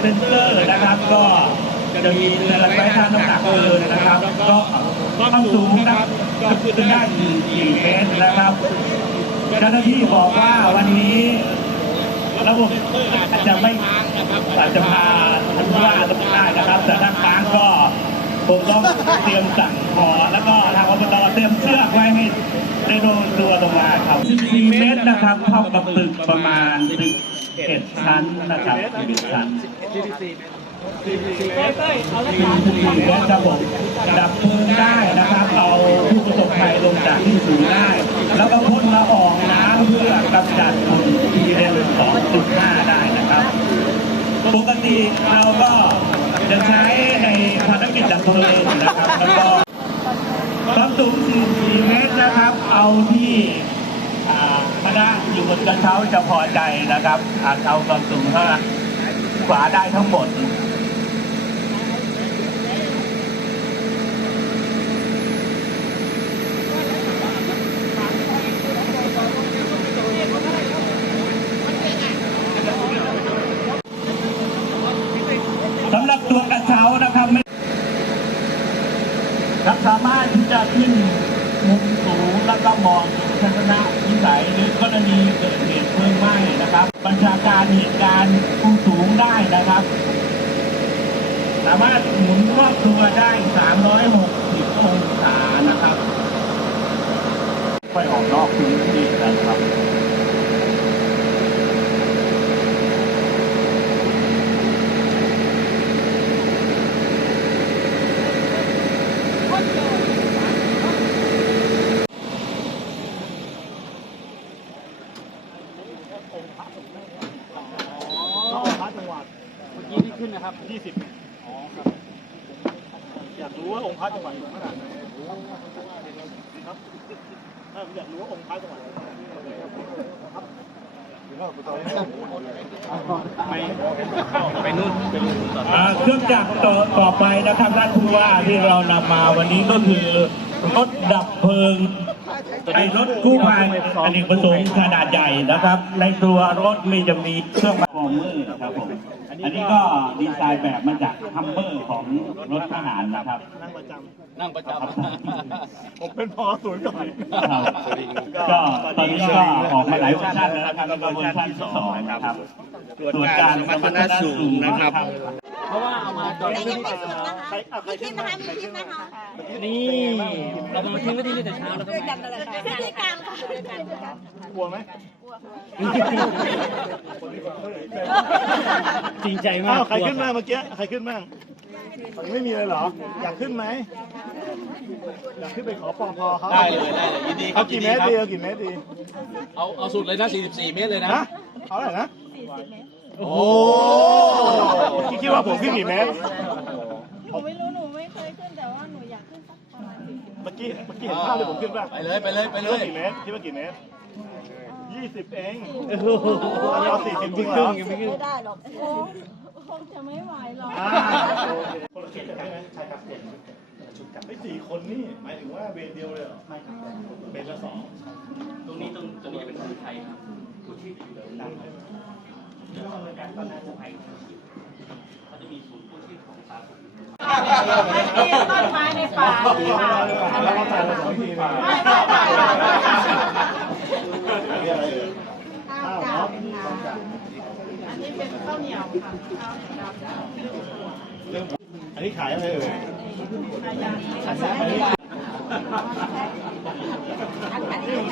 เซนเซอร์นะครับ ก็จะมีเตือนไว้ทางน้ำหนักเกินนะครับ ก็ความสูงนะครับก็คือได้4เมตรนะครับเจ้าหน้าที่บอกว่าวันนี้ระบบอาจจะไม่อาจจะพาท่านว่าลงได้นะครับ แต่ถ้าค้างก็คงต้องเตรียมสั่งขอแล้วก็ทางอบตเตรียมเชือกไว้ให้ได้ลงตัวลงมาครับ14เมตรนะครับเท่ากับตึกประมาณ 11 ชั้นนะครับ11ชั้นสี่เมตรครับผมดับเพลิงได้นะครับ เอาผู้ประสบภัยลงจากที่สูงได้ แล้วก็พ่นละอองน้ำเพื่อกำจัดฝุ่น PM 2.5 ได้นะครับ ปกติเราก็จะใช้ในภารกิจดับเพลิงนะครับ แล้วก็ความสูง44เมตรนะครับ เอาที่อ่าค ณะอยู่บนกระเช้าจะพอใจนะครับ อาจเอาความสูงเท่าไหร่ขวาได้ทั้งหมดสำหรับตัวกระเช้านะครับไม่ครับสามารถที่จะขึ้นมุมสูงแล้วก็มอง ทัศนวิสัยหรือกรณีเกิดเหตุเพลิงไหม้นะครับ บัญชาการเหตุการณ์ผู้สูงได้นะครับ สามารถหมุนรอบตัวได้ 360 องศานะครับ ค่อยออกนอกพื้นที่นะครับ พระจังหวัดเมื่อกี้ที่ขึ้นนะครับยี่สิบอ๋อครับ อยากรู้ว่าองค์พระจังหวัดอยู่ขนาดไหนครับถ้าอยากรู้ว่าองค์พระจังหวัดอยู่ขนาดไหนครับไปนู่นเครื่องจักรต่อต่อไปนะครับท่านผู้ว่าที่เรานำมาวันนี้ก็คือรถดับเพลิง ไอ้รถกู้ภัยอเนกประสงค์ขนาดใหญ่นะครับ ในตัวรถมีจะมีเครื่องฟอร์เมอร์ครับผมอันนี้ก็ดีไซน์แบบมาจากฮัมเมอร์ของรถทหารนะครับ นั่งประจนั่งประจำผมเป็นพอศูนย์ก่อนครับก็ตอนนี้ก็ออกมาหลายเวอร์ชันแล้วนะครับนี่ก็เวอร์ชันที่สองนะครับตรวจการสมรรถนะสูงนะครับำ เพราะว่าเอามาตอนแต่นี้ยังไม่สุดนะคะมีคลิปนะคะมีคลิปนะคะนี่เรามาทิ้งไว้ที่นี่แต่เช้าแล้วครับด้วยกันอะไรกันด้วยกันค่ะด้วยกันด้วยกันกลัวไหมจริงใจมากอ้าวใครขึ้นมาเมื่อกี้ใครขึ้นบ้างตอนนี้ไม่มีเลยเหรอ อยากขึ้นไหมอยากขึ้นไปขอปอพอเขาได้เลยได้เลยยินดีครัเอาบกี่เมตรดีเอากี่เมตรดี เอาเอาสุดเลยนะ 44 เมตรเลยนะฮะเอาเท่าไหร่นะโอ้ โหคิดว่าผมขึ้นกี่เมตรหนูไม่รู้หนูไม่เคยขึ้นแต่ว่าหนูอยากขึ้นสักประมาณสี่สิบเมื่อกี้เมื่อกี้เห็นภาพเลยผมขึ้นป่ะไปเลยไปเลยไปคิดเลว่ายกี่เมตรคิดว่ากี่เมตรยี่สิบเองเอาสี่สิบจริงเหรอไม่ได้หรอกโอ้คงจะไม่ไหวหรอกอ่าคนละชุดกันใช่ไหมใช่ครับชุดกันไม่สี่คนนี่หมายถึงว่าเวรเดียวเลยเหรอไม่ครับเวรละสองตรงนี้ตรงตรงนี้เป็นคนไทยครับผู้ที่อยู่ด้านหลัง เรื่องบริการก็น่าจะไปเขาจะมีศูนย์ผู้ที่ของสาธารณสุขต้นไม้ในป่าแล้วก็ใส่ละสองทีมาไม่ไม่ไม่ไม่เรียกอะไรเอ่ยข้าอันนี้เป็นข้าวเหนียวค่ะข้าวเหนียวอันนี้ขายอะไรเอ่ยอันนี้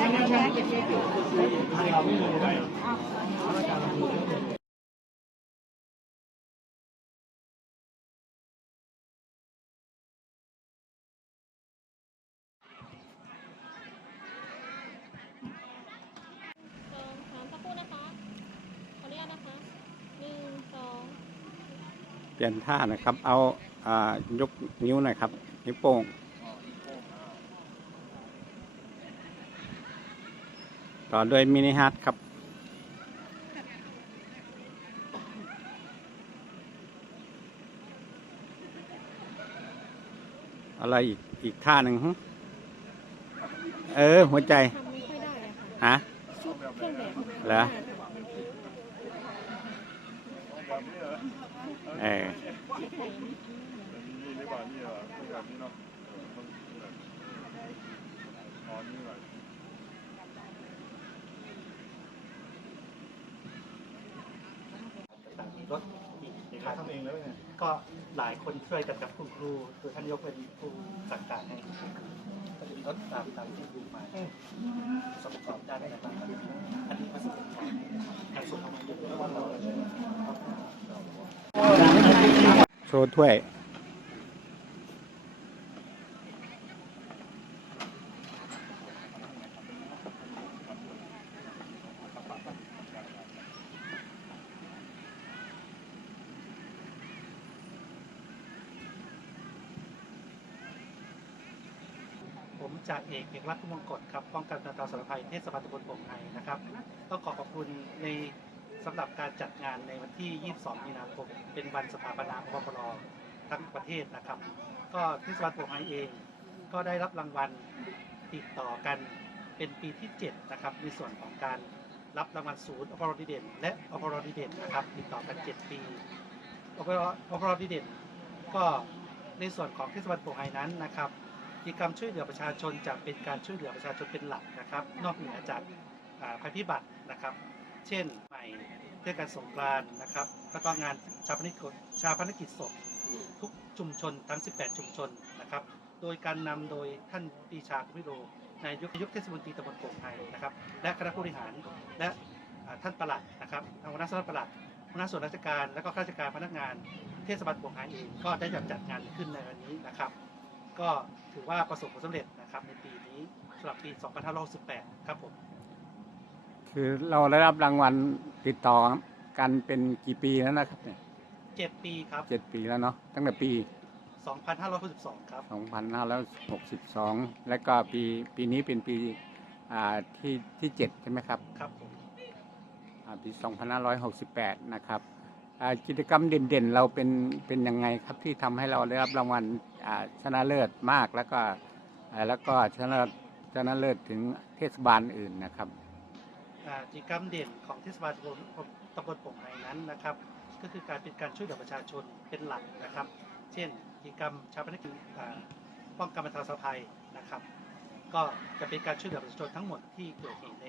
อันนี้แค่เก็บเก็บสองสามสักครู่นะคะ ขออนุญาตนะคะหนึ่งสอง เปลี่ยนท่าหนะครับ เอาอ่ายกนิ้วหน่อยครับ นิ้วโป้ง ต่อด้วยมินิฮาร์ดครับ อะไรอีกอีกท่าหนึ่งหึเออ หัวใจทำไม่ค่อยได้อะค่ะฮะชุดเครื่องแบบเหรอได้ค่ะแบบนี้ เหรอเออนี่ดีกว่านี่เหรอแบบนี้เนาะมันแบบอ๋อนี่แบบต่างๆรถอีกเด็กคันทำเองแล้วไงก็ หลายคนช่วยกันกับคุณครูคือท่านยกเป็นผู้สั่งการให้ก็จะมีรถตามตามที่ดูมาสมประกอบด้านไหนบ้างครับอันนี้ประสบการณ์การส่งเข้ามาเยอะแล้วเราโชว์ถ้วย ผมจากเอกเอกลักษณ์มงกฎครับป้องกันบรรเทาสารภัยเทศบาลตำบลโป่งไฮนะครับต้องขอขอบคุณในสำหรับการจัดงานในวันที่ 22 มีนาคม เป็นวันสถาปนาอปปรทั้งประเทศนะครับ ก็เทศบาลโป่งไฮเอง ก็ได้รับรางวัลติดต่อกันเป็นปีที่ 7 นะครับ ในส่วนของการรับรางวัลศูนย์อปรดีเด่นและอปรดีเด่นนะครับ ติดต่อกัน 7 ปีอปรอปรดีเด่นก็ในส่วนของเทศบาลโป่งไฮนั้นนะครับ กิจกรรมช่วยเหลือประชาชนจะเป็นการช่วยเหลือประชาชนเป็นหลักนะครับ นอกเหนือจากภัยพิบัตินะครับ เช่นใหม่เทศกาลสงกรานต์นะครับ แล้วก็งานชาปนกิจชาปนกิจศพทุกชุมชนทั้ง 18 ชุมชนนะครับ โดยการนำโดยท่านปรีชาคุมิโรนายกนายกเทศมนตรีตำบลโป่งไทยนะครับ และคณะผู้บริหารและอ่าท่านปลัดนะครับทางหัวน้าส่วนปลัดหัวน้าส่วนราชการ และก็ข้าราชการพนักงานเทศบาลโป่งไทยเองก็ได้จัดจัดงานขึ้นในวันนี้นะครับ ก็ถือว่าประสบผลสำเร็จนะครับในปีนี้สำหรับปี2568ครับผมคือเราได้รับรางวัลติดต่อกันเป็นกี่ปีแล้วนะครับเนี่ย7ปีครับ เจ็ดปีแล้วเนาะตั้งแต่ปี 2562ครับ 2562 แล้วก็ปีปีนี้เป็นปีอ่าที่ที่เจ็ดใช่ไหมครับครับผม อ่าปี 2568 นะครับอ่า กิจกรรมเด่นๆ เราเป็นเป็นยังไงครับที่ทำให้เราได้รับรางวัลชนะเลิศมากแล้วก็แล้วก็ชนะชนะเลิศถึงเทศบาลอื่นนะครับกิจกรรมเด่นของเทศบาลตำบลตำบลโป่งไฮนั้นนะครับ ก็คือการเป็นการช่วยเหลือประชาชนเป็นหลักนะครับ เช่นกิจกรรมชาวปนกิจอ่าป้องกันบรรเทาสาธารณภัยนะครับ ก็จะเป็นการช่วยเหลือประชาชนทั้งหมดที่เกิดเหตุใน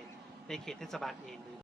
ในเขตเทศบาลเองหรือ